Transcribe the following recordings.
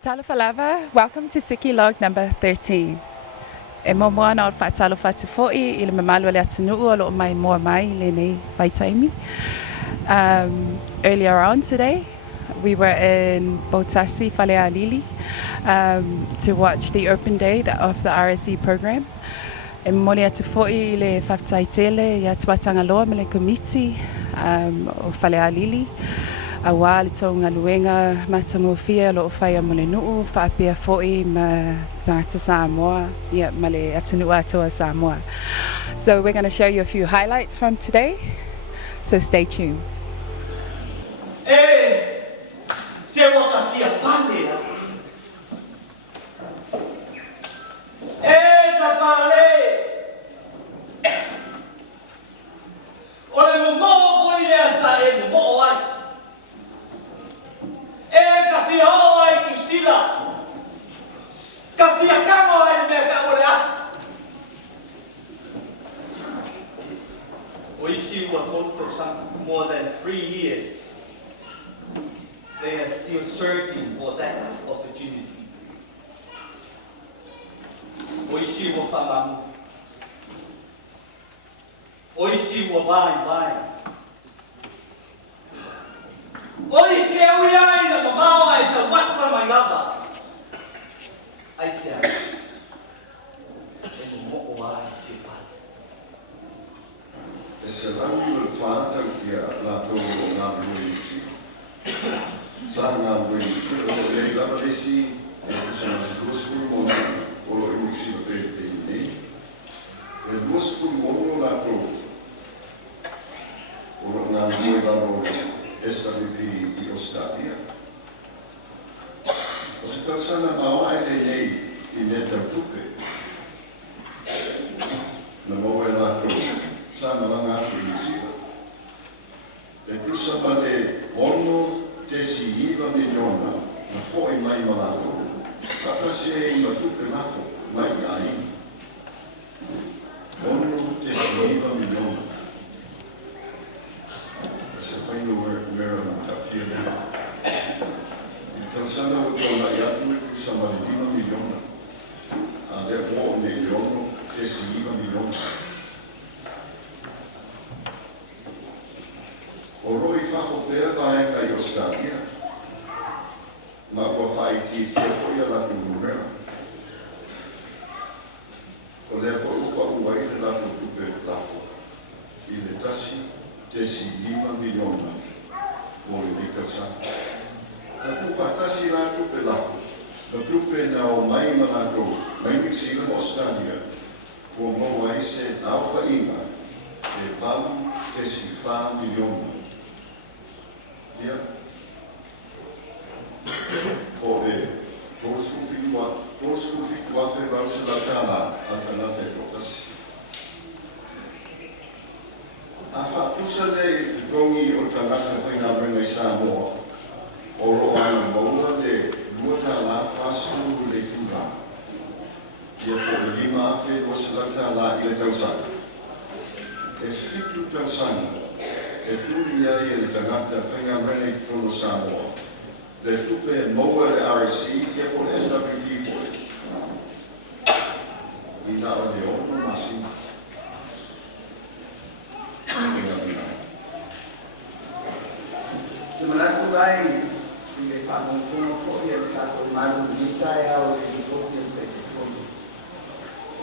Talofalava, welcome to Seki log number 13. E mo moana o whaatalo whaatifo'i I le mamalu le atunuu o lo mai moa mai le nei vaitaimi. Earlier on today, we were in Botasi Falealili to watch the open day of the RSE program. E mole atu fo'i le whaftaitele ia tuatanga loa me le komiti o Falealili. A wā le taunga luenga matangofia lo o whaia mole nuu, whaapea fo'i ma tangata Samoa, ia ma le atunuu atoa Samoa. So we're going to show you a few highlights from today, so stay tuned. Se waka fia pale la. Ta pale. Ole mo foi essa mo ai. Ka fia ai ki sila. Ka fia kamo ai me ka ole a. Oishi wa koto san more than 3 years. They are still searching for that opportunity. Oishi wo whamamu. Oishi wo vai. Oishi aui ai na mamau ai ka wasa mai lava. Ai se ai. E mo o ai se pale. E se langi le whātau kia lato o ngā muisi. Sa ngā muisi o le lava lesi e kusana kuskuru mona o lo imuisi o pete nei. E kuskuru mono lato o lo ngā mui lavo SWP I Australia. O se tausana mawa e le nei I neta tupe. Na moe lato sa malanga atu I siwa. E kusa pale ono te si iwa miliona na foi mai malato. Kata se I matupe mafo mai ai. Ono te si iwa miliona. Se whaino mera na tapia mea. I tausana o tōna I atu e kusa mali 5 miliona. A le o ne leono te si iwa miliona. O roi whakopea vaenga I Australia, ma kua whai ki kia whoia latu murera. O lea ko upa uai le latu tupe lafo, I le tasi te si 5 miliona o le nikasaka. Na tu whatasi la tupe lafo, na tupe na o mai manato, mai mixila Australia, kua mau ai se nao whainga, e palu te si 5 miliona. Ia. O e, tōsku whitu afe rausa la tāna, atana te tokasi. A whatusa le te tongi o tangata whaina renga I Samoa, o roa ana maua le luata la whasuru le tūra. Ia po le 5 afe rosa la tāna I le tausanga. E whitu tausanga. E tūri ai e le tangata whainga rene I tono Samoa. Le tupe maua le RSC kia po le SWP foi. I nā o le ono masi. Inga mina. Te manatu ai, I le whamongono foi e tato maru nita e au e I tōti e te tono.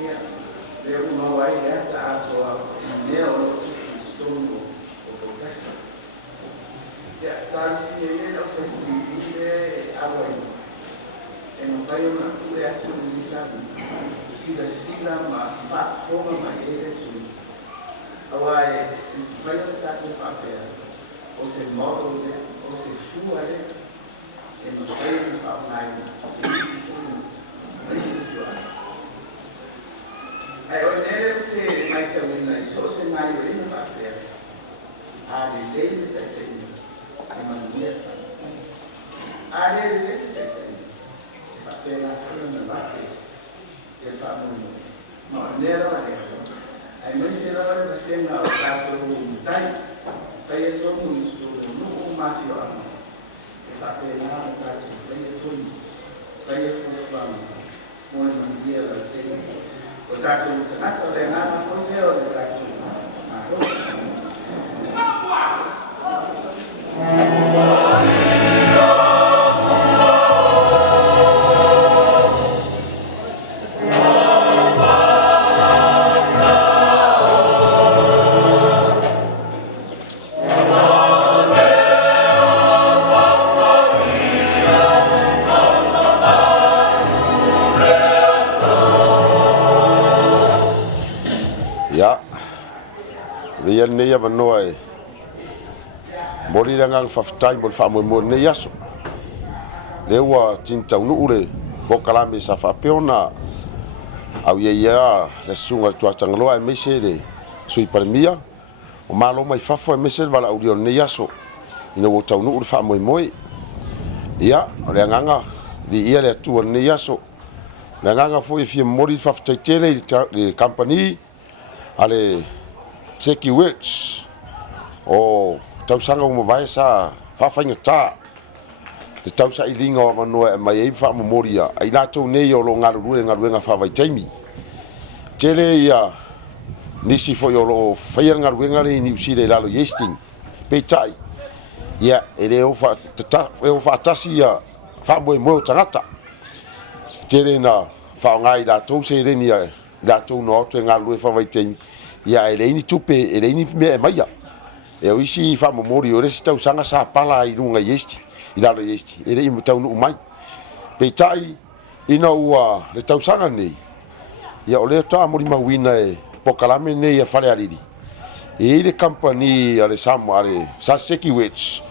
Ia, le unau ai e ta atoa I lea o lo stono. Ya, tarsi e la fettivile a voi. E non fai una pure atto di sabi. Sila ma fa come ma ele tu. Awai, fai un tato papel. O se modo de, o se fuare. E non fai un fa mai. O nere te mai te wina I so se mai wina papel. A le lei te te Emanuela. Ale le fa pena una vaca. E fa no nero ale. Ai me se la va sendo a capo un tai. Fai to un sto no mafio. E fa pena la capo fai to. Saya fufang, pun dia bercakap. Kita tu nak oleh nama pun dia oleh tak tu. Ya, dia ni ya benoi. Mori dengan faftai bol fa mo ne yaso. Lewa cinta unu ule bokalame sa fa peona. Au ya le sunga tua tangloa mese de sui parmia. O malo mai fafa mese vala au ne yaso. Ina wo tau nu fa mo moi. Ya, le nganga di ia le tu ne yaso. Le nganga foi fi mori faftai tele di company ale Seki Works o tau sanga mo vai sa fa fainga ta le tau sa ilinga o mano e mai e fa memoria ai la tau nei o lo ngaru nga fa vai taimi tele ia nisi fo yo lo faia ngaru nga le ni usile la lo yesting pe tai ia ele o fa tata o fa tasi ia fa mo tangata tele na fa ngai la tau se le ni da tu no tu ngalu fa vai ten ya ele ni tupe ele ni me mai ya e o isi fa memori o resta usanga sa pala i lunga yesti i la yesti ele i mutau no mai pe tai ina ua le tau sanga nei ya ole ta mori ma wina e pokalame nei ya fale alili e le company ale Samoa ale sa Seki Works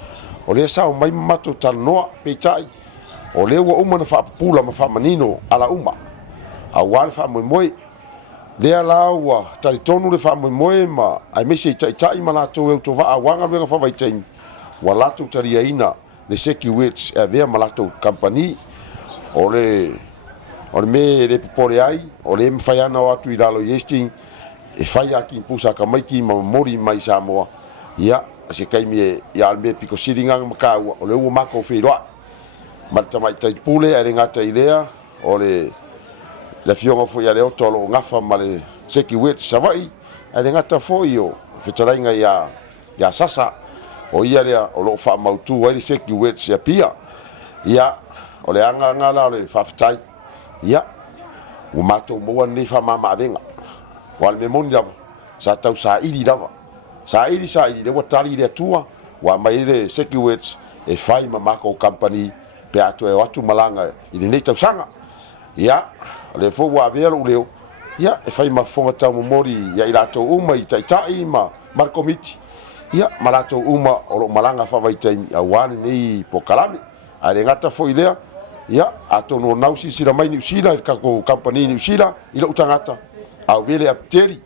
ole sa mai mato tal no pe tai ole wa uma fa pula ma fa manino ala uma awal fa moi lea laua talitonu le fa moe ma ai mesi tai ma latou e to va awanga luenga fa vai teng wa latou taliaina le Seki Works e vea ma latou company ole me le popore ai ole me fai ana atu i lalo yesting e fai aki pusa ka mai ki ma mori mai Samoa ia se kai mi ia me piko siringa ma ka ole u mako feroa ma tamai tai pule e ngata ilea ole la fionga foi ale otolo ngafa male Seki Works savai ale ngata foi o fetarainga ya sasa o ia le o lo fa mautu ai Seki Works ya pia ia ole anga ngala ole faftai ia o mato mo ni fa mama venga wal me mon dava sa tau sa ili dava sa ili de watali le tua wa mai le Seki Works e fai mama ko company pe atu e watu malanga i le tau sanga ia le fo wa velo leo ia e fai ma fonga tau mori ia ila to uma i tai ma markomiti ia malato uma o lo malanga fa vai tai awan nei pokalame ale ngata fo ilea ia ato no nausi sira mai ni usila ka ko company ni usila ila utangata au vele apteri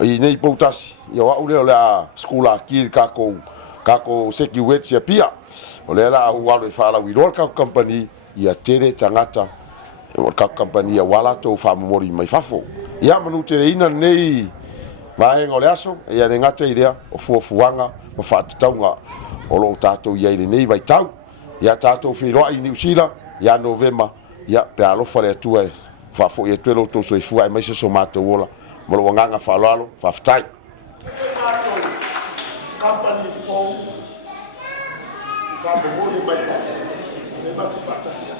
i nei potasi ia wa ule la skula ki ka ko Seki Works ya pia ole la au wa le fa la wi ka company ia tere tangata o ka company wala to fa memori mai fafo ia manu te ina nei mai ngole aso ia ne ngata idea o fuanga ma fa taunga o lo tato ia nei vai tau ia tato filo i New Zealand ia November ia pe alo fale tu e fa fo e telo to so i fu ai mai so mato wola mo lo nganga fa lalo fa ftai company phone fa memori mai ne ma tu fantasia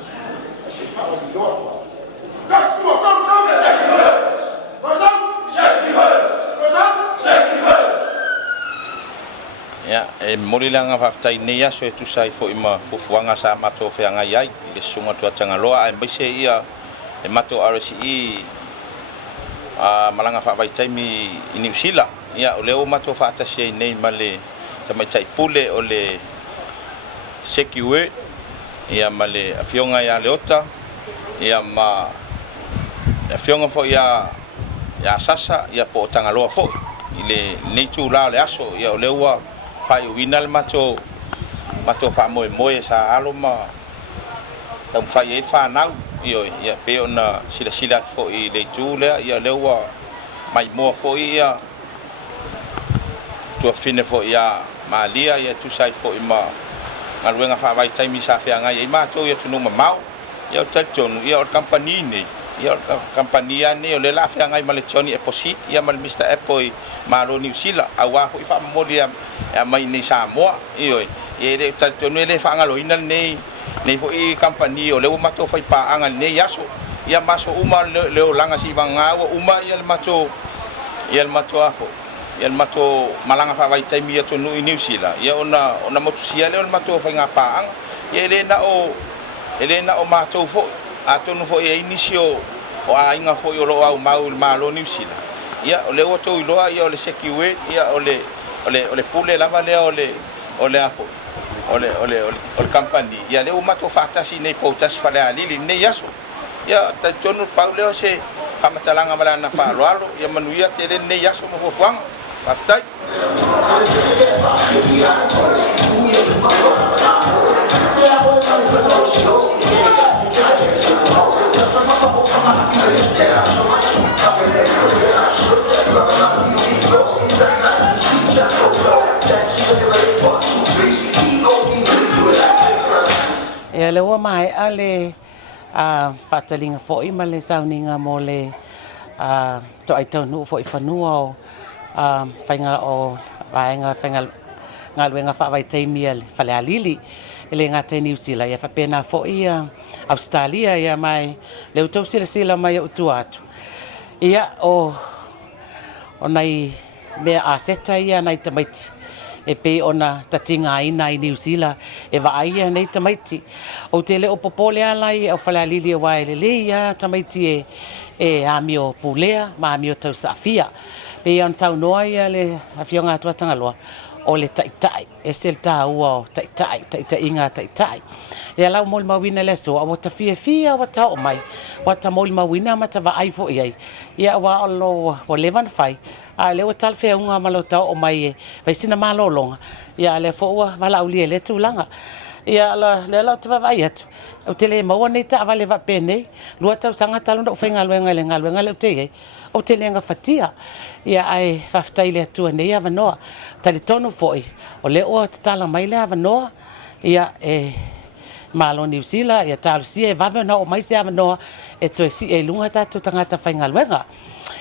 ya e mori langa faftai nei aso e tu sai fo ima fuanga sa mato fe anga yai le sunga tu tanga loa e mbise ia e mato RCE malanga fa vai taimi i New Zealand ia o leo mato fa atasia nei male tamai tai pule o le Seki Works ia male afionga ia leota ia ma afionga fo ia sasa ia po tanga loa fo ile nei tu la le aso ia o lewa fai winal mato fa moe sa aloma tam fai e fa nau io ia pe ona sila fo i le tu le ia lewa mai mo fo ia tu fine fo ia malia ia tu sai fo ima ngaluenga fa vai taimi sa fe anga ia mato ia tu no mau ia o talitonu ia o company nei ia o company nei o le la fe ngai male Johnny Eposi ia mal Mr Apple malo New Zealand awa fo fa moli a mai nei Samoa io e le talitonu le fa ngalo ina nei fo i company o le o mato fai pa anga nei aso ia maso uma le o langa si vanga o uma ia le mato afo ia le mato malanga fa vai tai mia to no New Zealand ia ona motusia le o mato fai nga pa anga ia le na o mato fo atonu fo e inisio o a inga fo yo lo au malo New Zealand ia o le o to iloa ia o le Seki Works ia o le pule lava le o le afo o le company ia le o mato fatasi nei potas fale alili nei yaso ia ta tonu pauleo se kamatalanga mala na fa loalo ia manuia tele nei yaso mo fofang aftai e le ua mai ale whatalinga fo'i ma le sauninga mo le to ai tau nuu fo'i whanua o whainga o waenga ngā luenga whawai teimia le whale alili e le ngātai New Zealand ia whapena fo'i Australia ia mai le utau sila mai utu atu ia o nei mea aseta ia nei tamaiti e pe ona tatinga ina i New Zealand e vaia nei tamaiti o te le o popole alai au whale alili o wae le ia tamaiti e amio pulea ma amio tau safia pe on sau noa ia le afionga atua tangaloa o le taitai e sel ta ua o taitai inga taitai le lau mol mawina le so o ta fia o mai o ta mol mawina ma ta va ai fo ia ia wa o o levan fai a le o tal fe unga malo ta o mai vai sina malo longa ia le fo wa vala uli le tulanga ia la te vai atu o te le mau nei ta vale va pene lua tau sanga talo no fenga luenga le te o te lenga fatia ia ai faftai le tu nei ava noa tali tonu foi o le o tala mai le ava noa ia malo New Zealand ia talu si e vave no mai se ava noa e to si e lunga ta tu tangata fainga luenga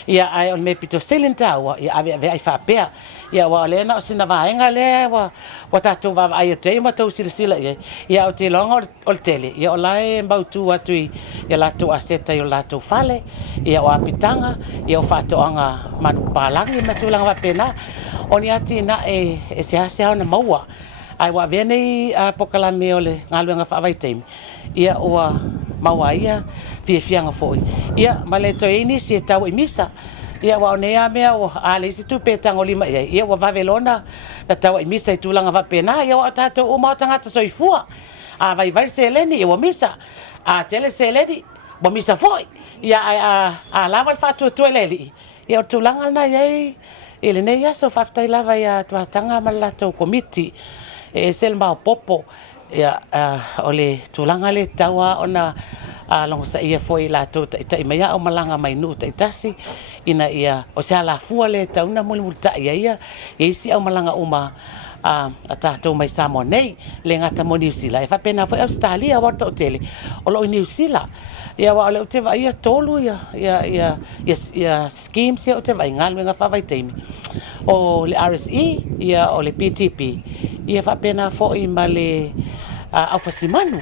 ia ai on me pito selenta wa ia ave ai fa pea ia wa le na sina vaenga le wa tatu va ai te ma tau sila ia o te longa o tele ia o lai mbautu atu ia la tu aseta ia la tu fale ia o apitanga ia o fato anga manu palangi ma tu langa pena oni ati na e se ase ona maua ai wa vene pokala me ole ngaluenga fa vai tem ia o maua ia fianga foi ia male to ini se tau misa ia wa nea mea o ale si tu petang olima ia wa vavelona na tau misa i tulanga va pena ia wa tato o ma tanga so ifua vai seleni ia wa misa tele seleni bo misa foi ia lava fa tu leli ia tulanga na ia ele ne ia so faftai lava ia tanga malato komiti e selma popo ia ole tulanga le tawa ona longo sa ia foi la to ta mai o malanga mai nu ta tasi ina ia o se ala fua le tauna mo multa ia si o malanga uma ata to mai Samoa nei le ngata mo New Zealand e fa pena foi Australia wa to tele o lo New Zealand ia wa le te vai tolu ia scheme se o te vai ngalu nga fa vai temi o le RSE ia o le PTP ia fa pena foi male au fasimanu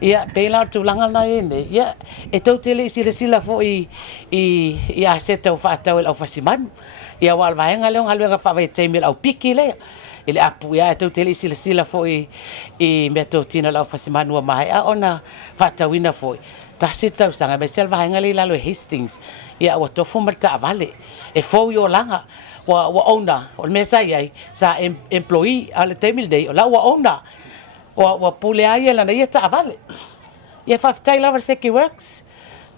ia pela tu langa na ene ia e tau tele sila fo i aseta o fa tau au fasimanu ia wal vaenga le nga fa vai temi au piki le ele apu ia tau tele sila fo i meto tina au fasimanu mai a ona fa tawina fo ta sita usanga me selva hanga le lalo Hastings ia o to fumata vale e fo yo langa wa ona o mesa ia sa employee ale temil dei la wa ona wa pule ai la ia ta vale ia fa taila va Seki Works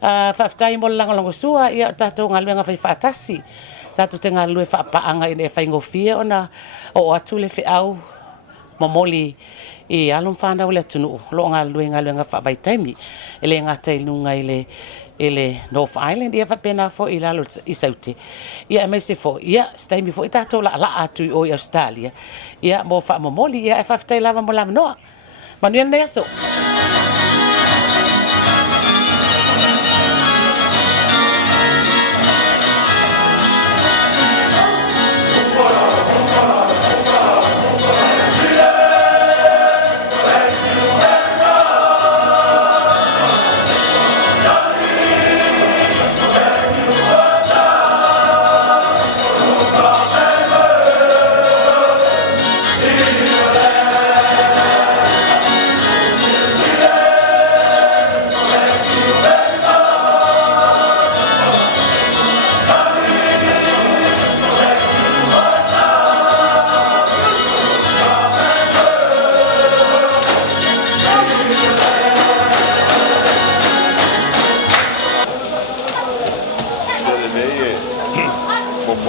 fa tai mo langa longo sua ia ta to ngaluenga fa fatasi ta to tenga lue fa paanga ine fa ngofia ona o atule fe au momoli e alon fanda ole tunu lo ngaluenga fa vai taimi ele ngata ilunga ele North Island ia fa pena fo ila lo isaute ia me se fo ia staimi fo ita to la atu o Australia ia mo fa momoli ia fa tai lava mo lava no manuel neso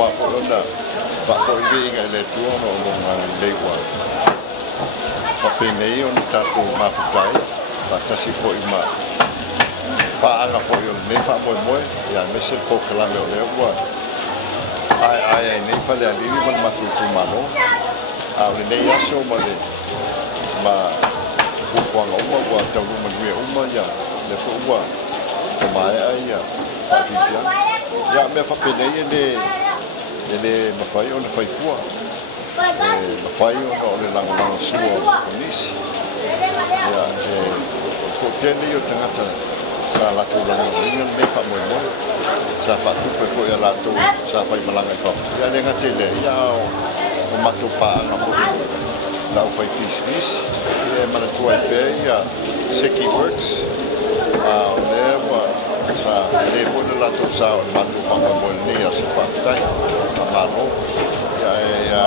wa ko ona pa ko i ga le tu no no ma le wa pa pe nei on ta ko ma futai pa ta si fo i ma pa anga fo yo ne fa mo ya me se ko kala me le wa ai nei fa le ali ni ma tu tu ma no a le nei aso ma le ma ku fo nga wa ta lu ma le uma ya le fo wa ko mai ai ya pa ki ya me fa pe nei ele ma fai ona fai fua ma fai ona le lang suo polisi ya ko tele yo tangata sa la ko lang ni me fa mo sa fa tu pe fo ya la to sa fa malanga fa ya le ngate le ya o ma to pa na po la o fai business e ma la tua pe ya Seki Works le wa sa le po la to sa o ma to pa mo ni ya sa fa tai ma no ya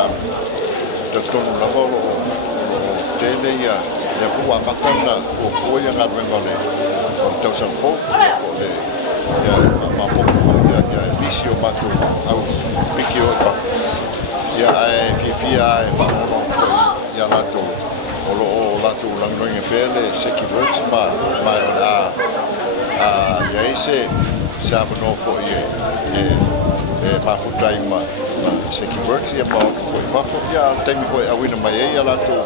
to tonu la mo tele ya ya fu wa makana o ya nga vengo le to sa fo le ya ma po ya lisio ma to au pikio fa ya fia e fa no ya la to o la to lang no nge pele Seki Works ma ya ise sa no fo ye ma fo tai ma Seki Works ya ma ko fa ya temi ko a wina mai ya la to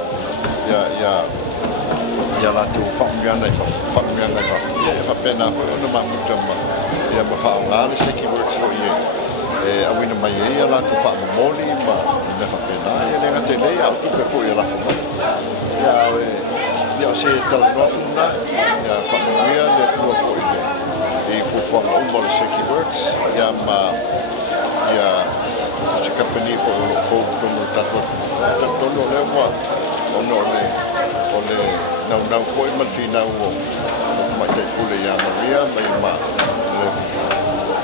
ya la tu fa ngana fa ya fa pena ko no ma mutama ya ma fa ngale Seki Works ko ye a wina mai ya la tu fa moli ma me fa pena ya le ngate le ya tu pe fo ya la fa ya se tal no na ya fa ya le tu ko ye e fu fa mo Seki Works ya ma ya se company ko ko no tato no le wa ono le na foi mal fina o ma te kule ya Maria mai ma le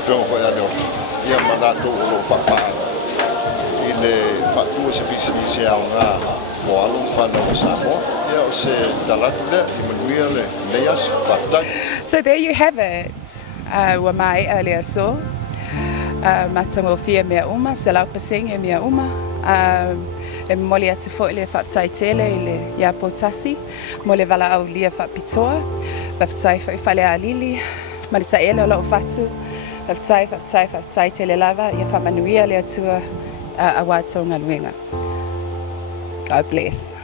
to ko ya no ya ma da to o pa ile fa tu se business ya nga mo alu fa no Samoa ya o se dalatu le Maria le yas pa. So there you have it. Wa mai earlier so. Matango fia mea uma, se lau pasenge mea uma. E moli atu fo le whaptai tele i le ia potasi, mo le wala au lia whapitoa, whaptai whale a lili, marisa ele o lau whatu, whaptai tele lava, ia whamanuia le atua a wātonga nuenga. God bless.